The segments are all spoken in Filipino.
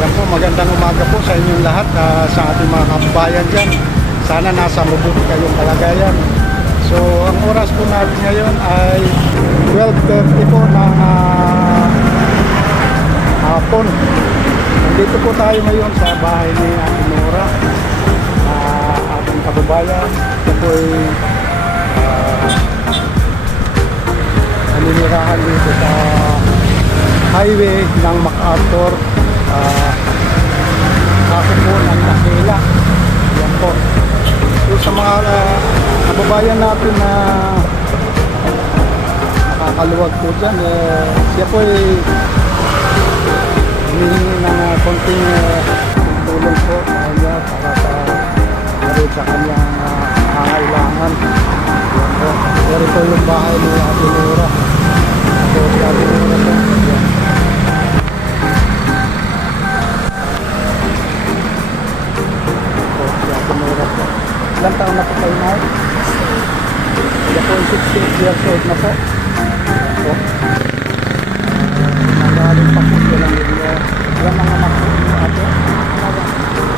Yan po, magandang umaga po sa inyong lahat, sa ating mga kababayan dyan. Sana nasa mabuti kayong kalagayan. So, ang oras po natin ngayon ay 12:30 po ng hapon. Nandito po tayo ngayon sa bahay ni Ate Nora, ating kababayan. Ito po ay naninirahan dito sa highway ng MacArthur, ako po ng Nakela. Yan po. So sa mga kababayan natin na nakakaluwag po dyan, siya po ay humihingi ng konting tulong po kanya para sa kanyang kailangan. Yan po. Pero ito yung bahay ni Ate Nora. So si Ate Nora po. Yan. Ilang taon na po kayo na? Kaya po 16 years old na po. So, nagaling pa po sila ng ilang mga anak po niyo ate?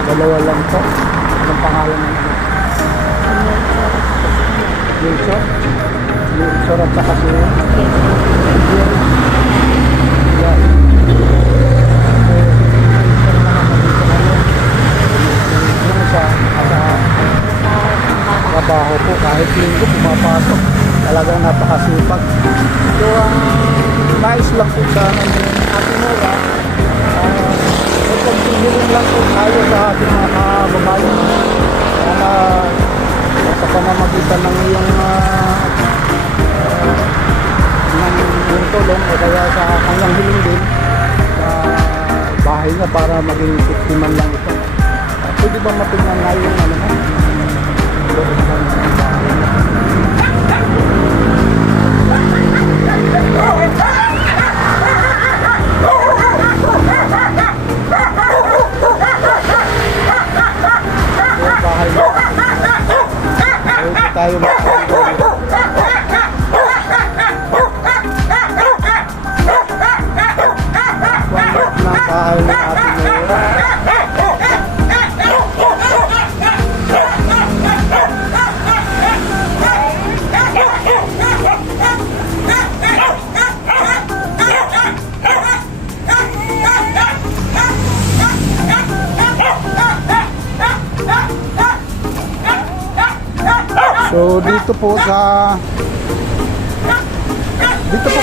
Dalawa lang po. Anong pangalan ng anak? Wilson? Wilson at saka si yan. Trabaho po, kahit linggo pumapasok, talagang napakasipag. So nais lang po sana ni Ate Nora, pagpagpiliin lang po tayo sa ating mga kababayan na sa pamamagitan ng iyong ng tulong o kaya sa kanyang hiling din bahay niya para maging siktiman lang ito. Pwede bang matingnan nga yung ano na? Tayo so dito po kayo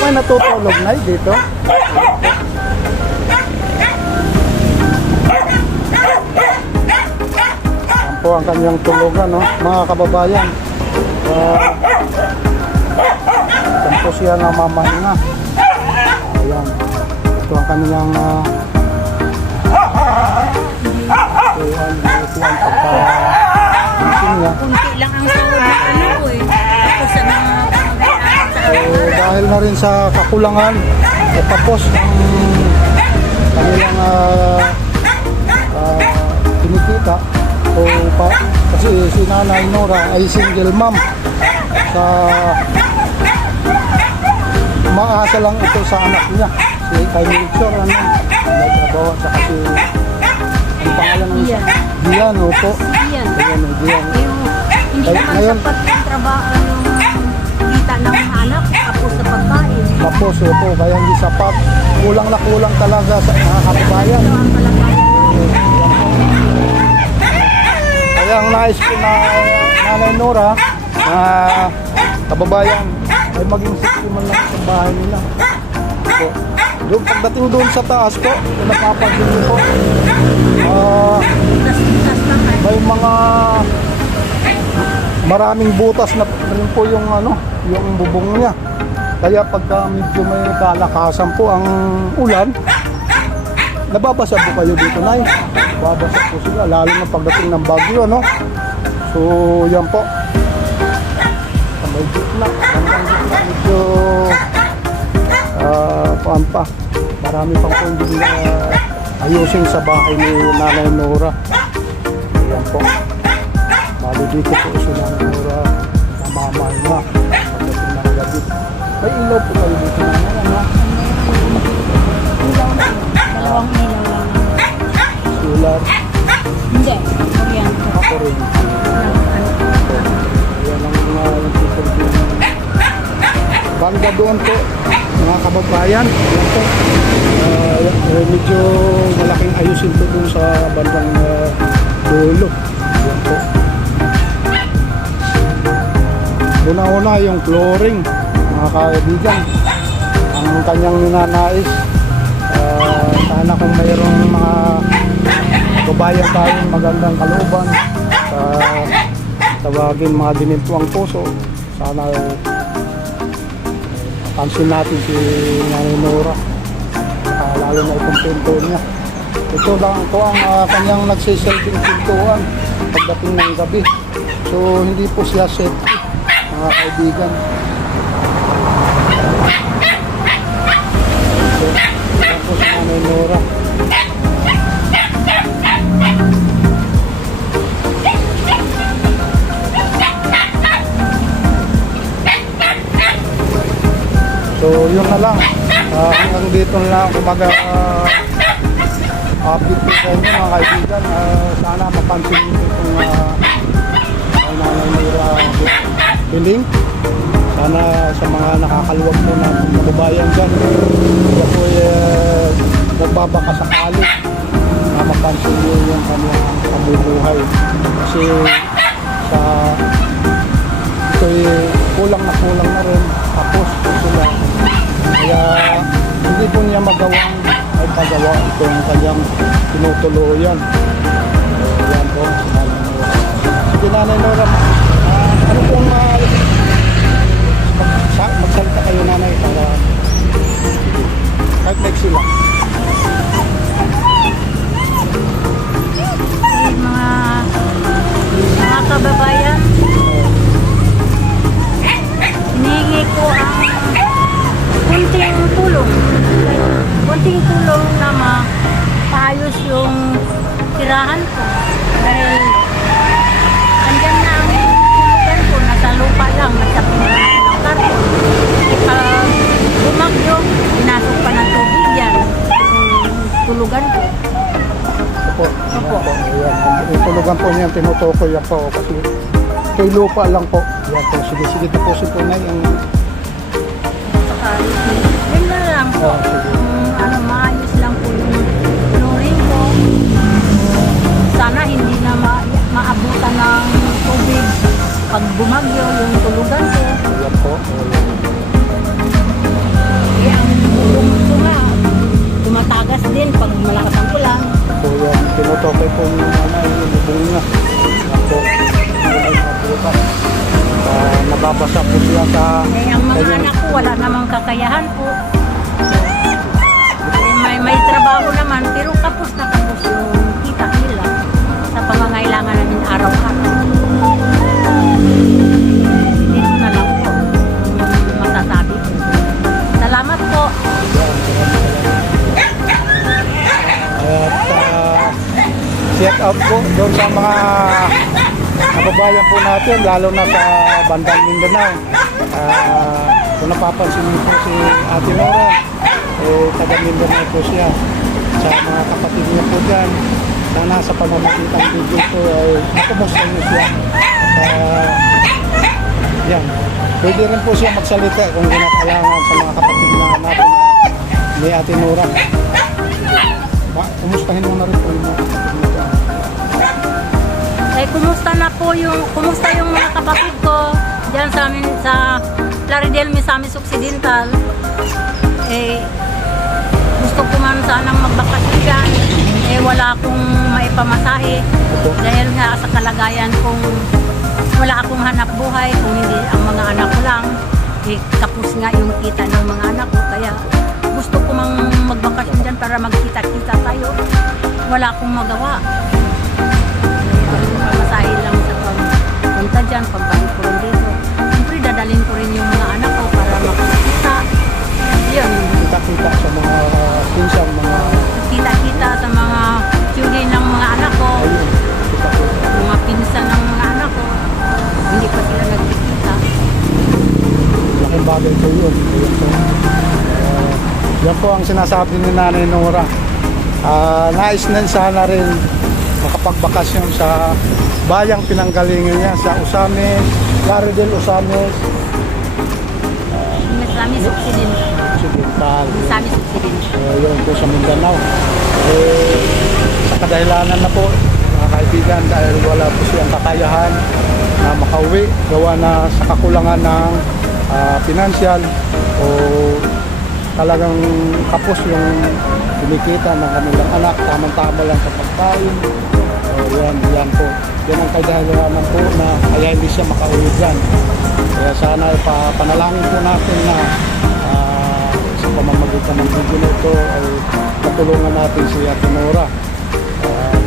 natutulog na dito. Yan po ang kanyang tulugan, no? Mga kababayan. Yan po siya namamahinga. Ayan. Ito ang kanyang kunti lang ang sahod na ano po eh. Tapos sa mga dahil na rin sa kakulangan tapos ng kanilang kinikita kasi si Nanay Nora ay single mom sa umaasa lang ito sa anak niya si kay Melchor may trabaho sa kasi ang pangalan ng Dian. Opo Dian. Dian. Hindi naman sapat ang trabaho yung kita ng anak tapos sa pagkain. Tapos opo, kaya hindi sapat. Kulang na kulang talaga sa mga kababayan. Ito ang kalagayan. Kaya ang nais ko na Nanay Nora na kababayan ay maging sikiman lang sa bahay nila. So, doon, pagdating doon sa taas po, napapansin po, may mga maraming butas na rin po yung yung bubong niya. Kaya pagka medyo may kalakasan po ang ulan, nababasa po kayo dito, Nay. Babasa po sila, lalo na pagdating ng bagyo, no? So, yan po. May gitna, medyo pampa. Marami pang po hindi ayusin sa bahay ni Nanay Nora. Yan po. Bali dito po si Nanay Nora namamahinga pagdating ng gabi. May ilaw po kayo dito na ano? Dalawang ilaw lang. banda doon po, mga kababayan. Yan po. Medyo malaking ayusin po doon sa bandang dulo. Yan po. Una-una yung flooring, mga kaibigan. Ang kanyang ninanais. Sana kung mayroong mga kababayan tayong magandang kalooban, tawagin mga dinintuang puso, sana pansin natin si Nanay Nora, lalo na itong pinto niya. Ito ang kanyang nagsisilbing pintuan pagdating ng gabi. So hindi po siya safety, mga kaibigan. So, yan po si Nanay Nora. So yun na lang, hanggang dito na lang kumaga update po sa inyo mga kaibigan. Sana mapansin nyo itong Nanay Nora Piling. Sana sa mga nakakaluwag po na kababayan dyan, kaya po magbabaka sakali na mapansin nyo yung kanyang kabubuhay. Kasi sa ito'y kulang na rin, tapos po sila. Kaya hindi po niya magawang ay pagawa itong kanyang tinutuluyan. Yan po. Sige Nanay Nora, ano pong magsalita kayo nanay para kahit next sila. Mga kababayan, hinihingi ko ang kunting tulong na maayos yung tirahan ko dahil andyan na ang tulugan ko, nasa lupa lang, nasa pinag ng karton. Bumagyo, pinasok pa ng tubig yan yung tulugan ko. Opo. Yung tulugan po niya, tinutukoy yan po kasi kay lupa lang po. Yan po, sige tapusin po na yung yun na lang po. Maayos lang po yung flooring ko. Sana hindi na maabutan ng tubig pag bumagyo yung tulugan ko. yan po. Kaya ang bulong ko nga, tumatagas din pag malakas ang ulan. Po yan, tinutukoy po yung yung bubong niya. Yan po, ay mabutas. Nababasa po siya sa Ang mga anak ko wala namang kakayahan po. May trabaho naman pero kapos na kapos yung kita nila sa pangangailangan namin araw-araw. Dito na lang po masasabi ko. Salamat po. At shout out po doon sa mga kababayan po natin, lalo na sa bandang Mindanao. Kung napapansin niyo po si Ate Nora, taga Mindanao po siya. Sa mga kapatid niya po dyan, sana sa pamamagitan video po ay nakumusta niyo siya. Yan. Pwede rin po siya magsalita kung ginakailangan sa mga kapatid na natin ni Ate Nora. Kumustahin mo na rin po yung mga kapatid niya dyan. Kumusta yung mga kapatid ko diyan sa amin sa Plaridel, Misamis Occidental. Gusto ko man sanang magbakasyon dyan. Wala akong maipamasahe dahil nga sa kalagayan kong wala akong hanap buhay, kung hindi ang mga anak ko lang. Kapos nga yung kita ng mga anak ko, kaya gusto ko mang magbakasyon dyan para magkita-kita tayo. Wala akong magawa. Pamasahe lang sa pagpunta dyan, pagbalik ko rin dito. Siyempre, dadalhin ko rin yung mga anak ko para makikita. Yun. Kita-kita sa mga pinsang mga... Kita-kita sa mga tiyuhin ng mga anak ko. Ayun, kita-kita. Mga pinsan ng mga anak ko. Hindi pa sila nagkikita. Laking bagay po yun. Ayun po. Yan po ang sinasabi ni Nanay Nora. Nais na sana rin makapagbakasyon sa bayang pinanggalingan niya sa Usamis, Plaridel, Usamis. Misamis Occidental. Occidental. Misamis Occidental. Yun po sa Mindanao. Sa kadahilanan na po, mga kaibigan, dahil wala po siyang kakayahan na makauwi, gawa na sa kakulangan ng financial o talagang kapos yung kinikita ng kanilang anak, tamang-tama lang sa pagkain. Yan po. Yan ang kadahilanan po na kaya hindi siya makauwi dyan. Kaya sana ipapanalangin po natin na sa pamamagitan ng video na ito ay patulungan natin si Ate Nora.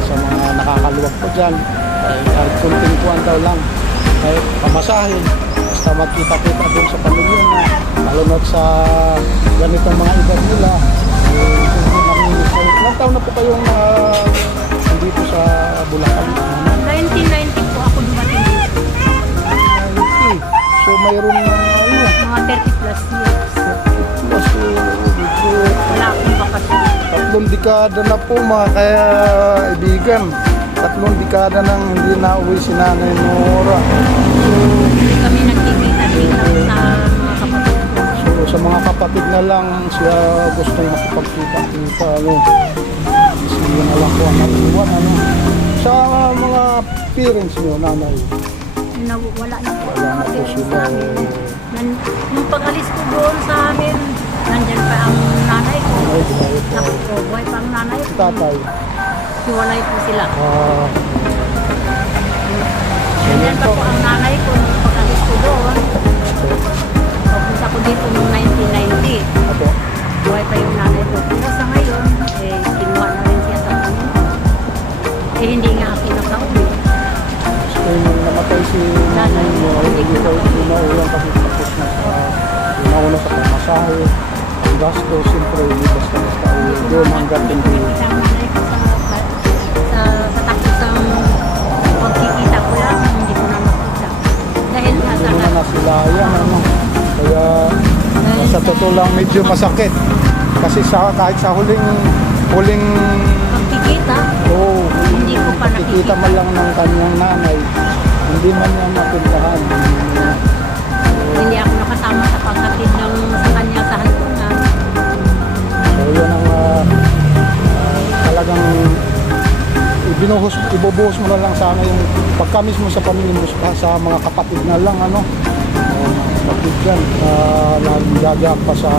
Sa mga nakakaluwag po dyan, ay kahit kunting kuwan daw lang, kahit pamasahin, basta magkita-kita doon sa pamilya na, lalo na sa ganitong mga edad nila, ilang taon na po kayong nandito sa Bulacan? 1990 po ako dumating dito. 90. So mayroon na Mga 30 plus years. plus Wala akong kapatid. 3 dekada na po mga kaibigan. 3 dekada nang hindi na uwi si Nanay Nora. Hindi kami nagkikita-kita sa mga kapatid ko. So sa mga kapatid na lang siya gustong makipagkita-kita. Siya na lang po ang naiwan. Sa mga parents niyo, nanay. Wala na po. Wala na po sila. Nung pag-alis ko doon sa amin, nandyan pa ang nanay ko. Ay, buhay po. Nakukubuhay pa ang nanay ko. Tatay. Hiwalay po sila. Ah, Nandyan pa po ang nanay ko nung pag-alis ko doon. Papunta ko dito noong 1990. Apo. Buhay pa yung nanay ko. Pero sa ngayon, kinuha na rin siya sa Panginoon. Hindi nga ako nakauwi. So nung namatay si nanay niyo, hindi kayo pinaulang kasi tapos na sa pinauna sa pamasahe. Ang gasto, siyempre, hindi basta-basta uwi. Doon hanggang hindi. Isang nanay ko sa katakosang pagkikita ko lang, hindi ko na makita. Dahil nga sa Hindi na nasilayan, ano. Kaya sa totoo lang medyo masakit. Kasi kahit sa huling pagkikita, hindi ko pa nakikita man lang ng kanyang nanay, hindi man niya mapuntahan. hindi ako nakasama sa pagkatid ng sa kanya sa hantunan. So yun ang talagang ibubuhos mo na lang sana yung pagkamis mo sa pamilya mo sa mga kapatid na lang, ano. Kapatid yan, nagagayak pa sa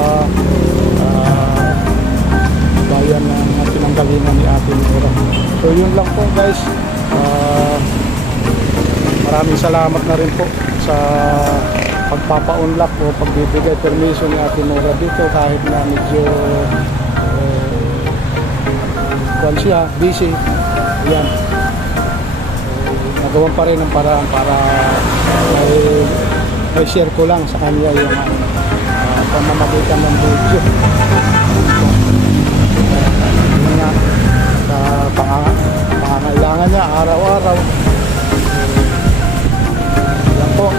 bayan ng pinanggalingan ni Ate Nora. So yun lang po guys. Maraming salamat na rin po sa pagpapaunlak o pagbibigay permission ni Ate Nora dito kahit na medyo kuwan siya, busy. Yan. Nagawan pa rin ang paraan para may share ko lang sa kanya yung pamamagitan ng video. Yun nga, sa pangangailangan niya araw-araw. Yan po.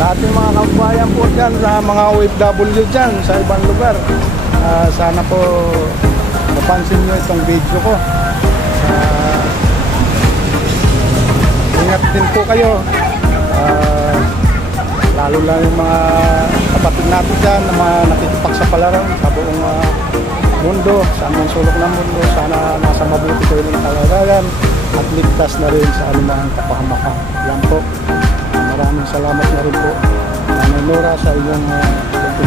Sa ating mga kabayan po dyan, sa mga OFW dyan, sa ibang lugar, sana po mapansin nyo itong video ko. Ingat din po kayo. Lalo lang yung mga kapatid natin dyan na mga nakikipagsapalaran sa buong mundo, sa anong sulok ng mundo. Sana nasa mabuti kayo ng kalagayan at ligtas na rin sa anumang kapahamakan. Yan po. Maraming salamat na rin po, Nanay Nora, sa inyong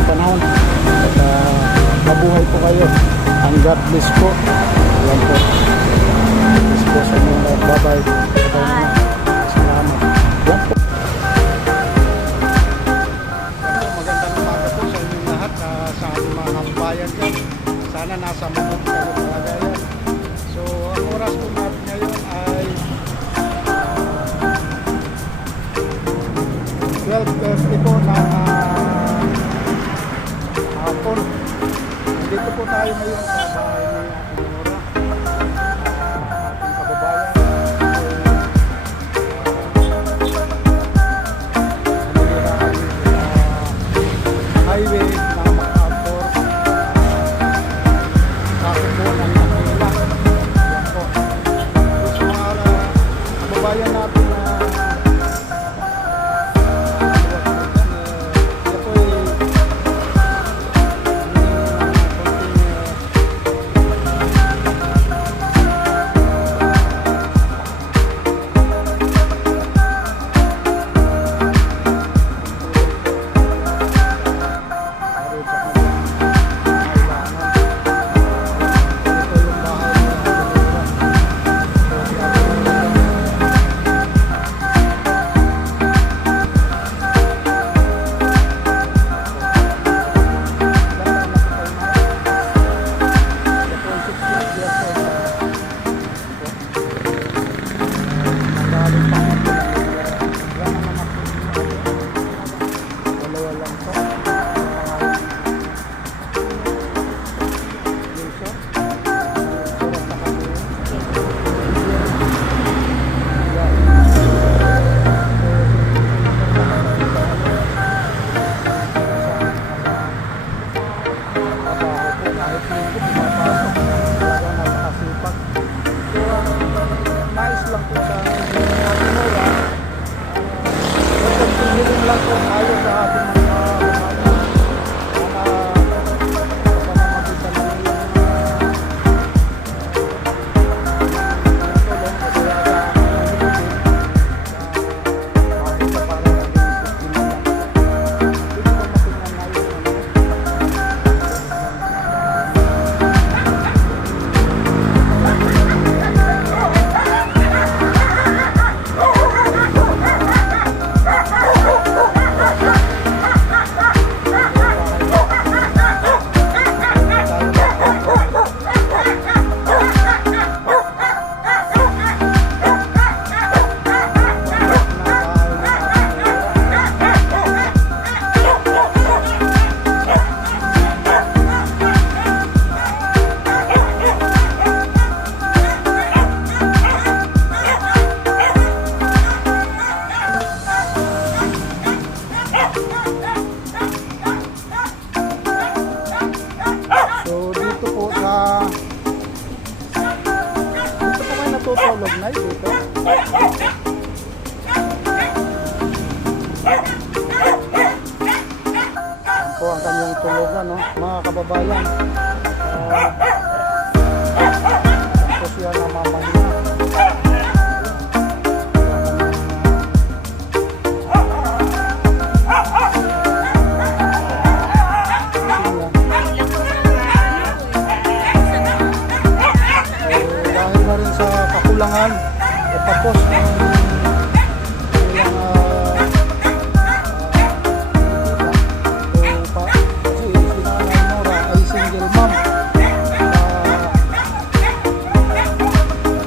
panahon. At mabuhay po kayo. And God bless po. Yan po. God bless po sa inyo. Bye-bye. Bye-bye. Salamat. Yan po. Magandang umaga po sa inyong lahat, sa ating mga kabayan dyan. Sana nasa mabuti kayo kalagayan. So, ang oras po natin ngayon ay 12:30 po ng hapon. Dito po tayo ngayon sa bahay ni Ate Nora, ating kababayan. Highway ng Makampor, bakit po ng Nakila. Yan po. Sa mga kababayan natin na Dalawa lang po. Nais lang po sa pagpagpiliin lang po tayo sa ating mga natutulog na dito. Yan po ang kanyang tulugan, no? Mga kababayan. Ito siya namamahinga. Dahil na rin sa kakulangan o tapos ng kasi si Nanay Nora ay single mom.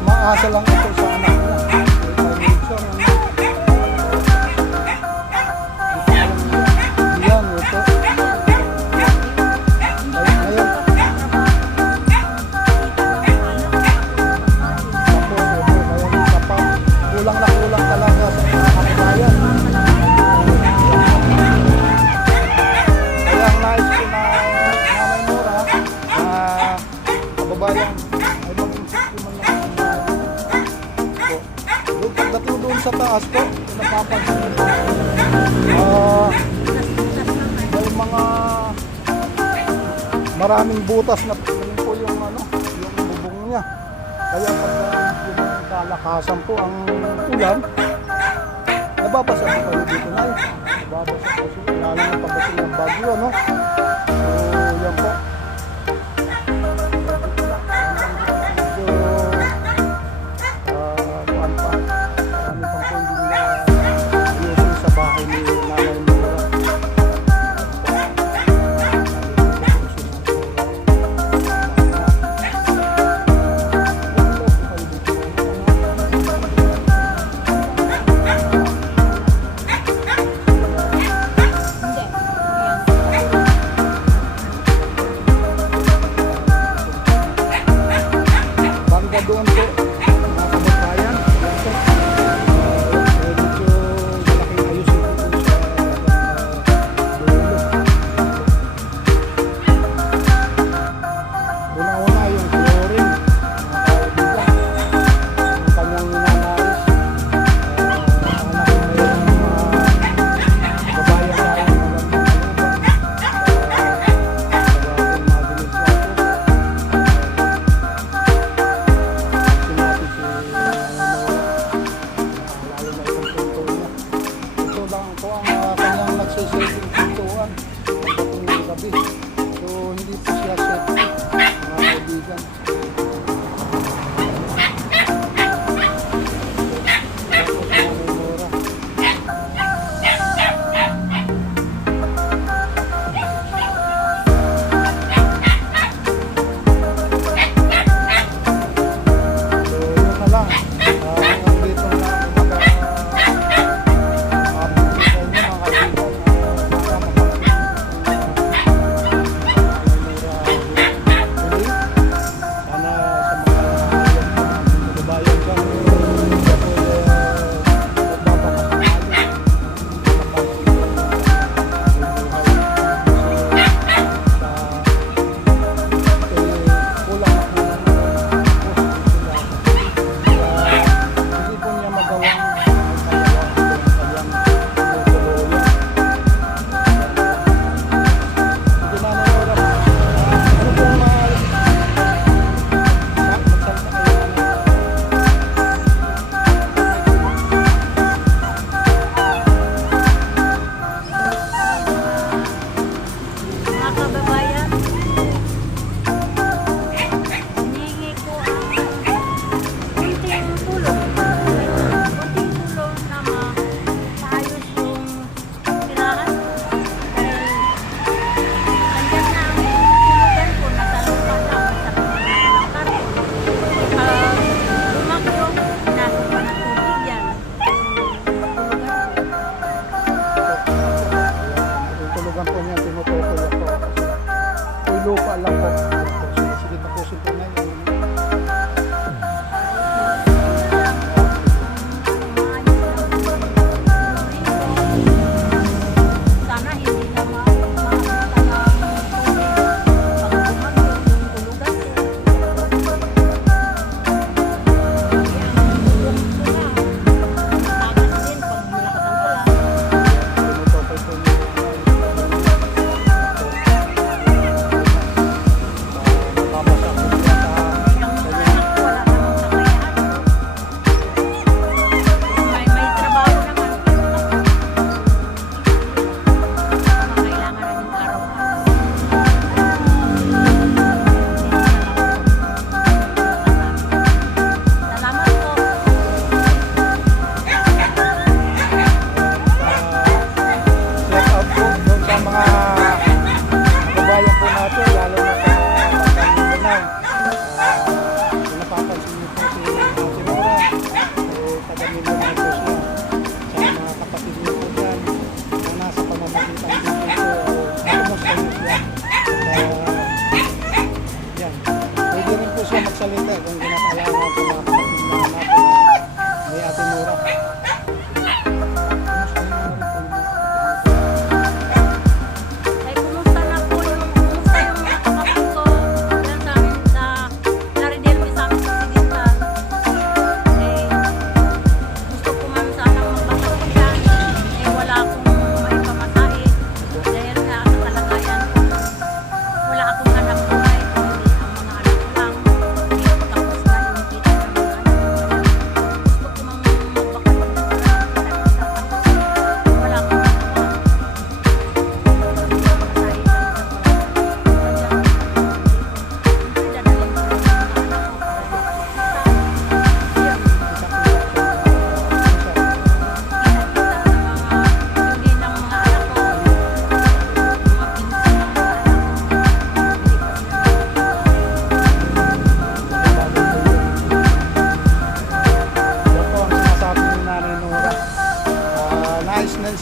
Maasa lang ito sa anak niya. Yan, ito. Kulang na kulang talaga sa mga kababayan. Kaya ang nais ko na Nanay Nora na kababayan ay mag-insist ko man lang po. Pagdating doon sa taas po, napapansin ko may mga maraming butas na po yung yung bubong niya. Kaya pag yung kalakasan po ang ulan, nababasa po kayo dito na. Nababasa po sila, lalo na pagdating ng bagyo, no? So, yan po. Kuhan pa. Marami pang po hindi na ayusin sa bahay ni Nanay Nora.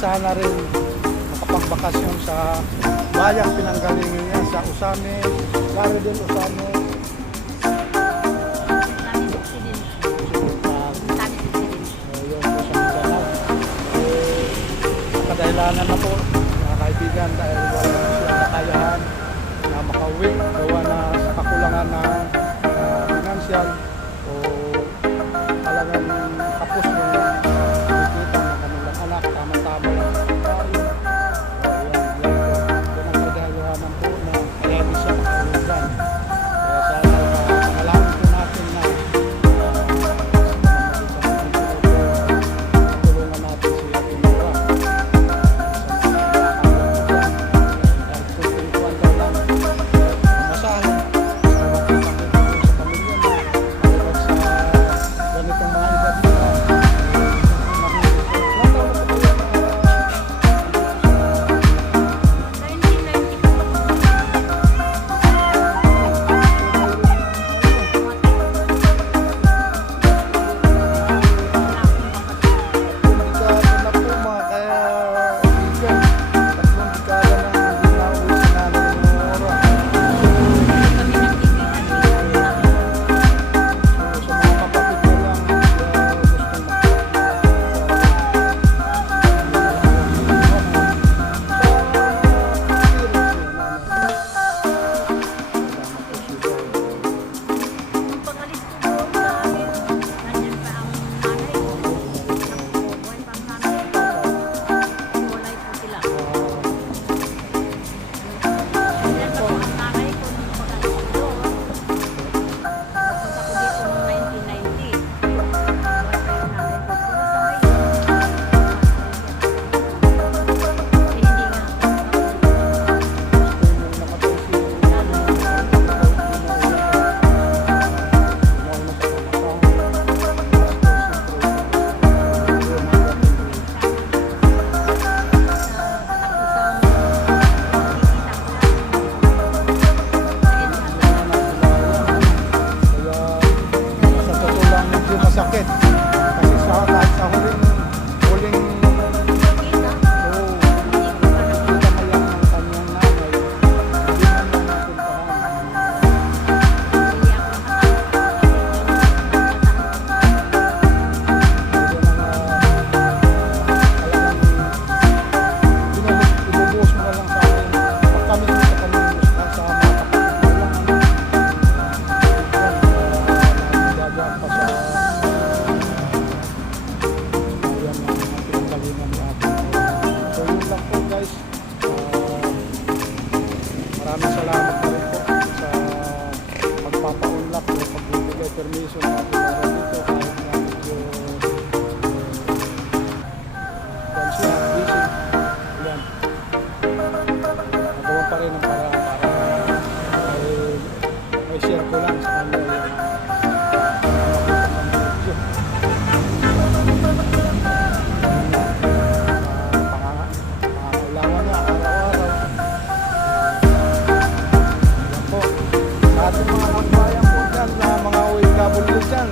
sana rin makapagbakasyon sa bayang pinanggalingan niya sa Usame, Laredel Usame. Sabi sa Sidin. Sabi sa Sidin. Yun po sa Mindanao. Kadahilanan na po, mga kaibigan, dahil wala na siyang kakayahan na makauwi, gawa na sa kakulangan ng financial o talagang kapos yung nakikita ng kanilang anak, tama-tama lang sa pagkain. Yan ang kadahilanan po na kaya di siya makauwi dyan. Kaya sana panalangin po natin na tulungan natin si Ate Nora. Masakit kasi kahit sa huling kamayan ng kanyang nanay, hindi man lang napuntahan. Ibubuhos mo na lang sa akin, kami sa kanyang sa mga kapatid mo lang dadaan pa sa so yun lang po guys. Maraming salamat na rin po sa pagpapaunlak o pagbibigay permission na pinara dito kahit na medyo yan siya busy. Yan, nagawa pa rin ang paraan para may share ko lang sa kanya ating mga kabayan po dyan, mga OFW dyan,